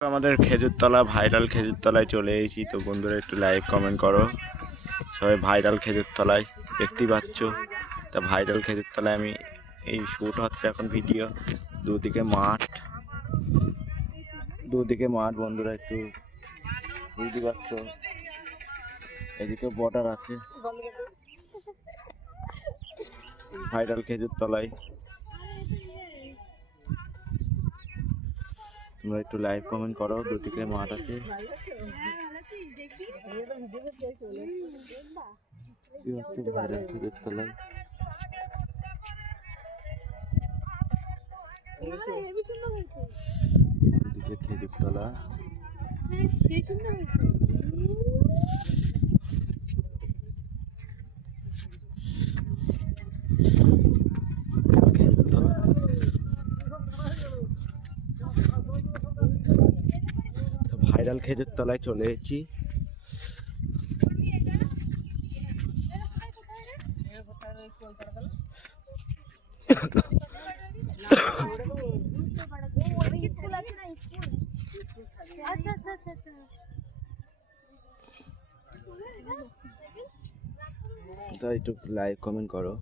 আমাদের খেজুরতলা ভাইরাল খেজুরতলায় চলে এসেছি। তো বন্ধুরা একটু লাইক কমেন্ট করো। সবাই ভাইরাল খেজুরতলায় দেখতেই পাচ্ছ। তা ভাইরাল খেজুরতলায় আমি এই শুট হচ্ছে এখন ভিডিও। দুদিকে মাঠ বন্ধুরা একটু বুঝতে পারছো। এদিকে বর্ডার আছে ভাইরাল খেজুরতলায়। তোমরা একটু লাইক কমেন্ট করো। দুদিকে মাঠ আছে। ভাইরাল খেজুরতলায় এদিকে খেজুরতলা। ভাইরাল খেজুরতলায় চলে এসেছি। একটু লাইক কমেন্ট করো।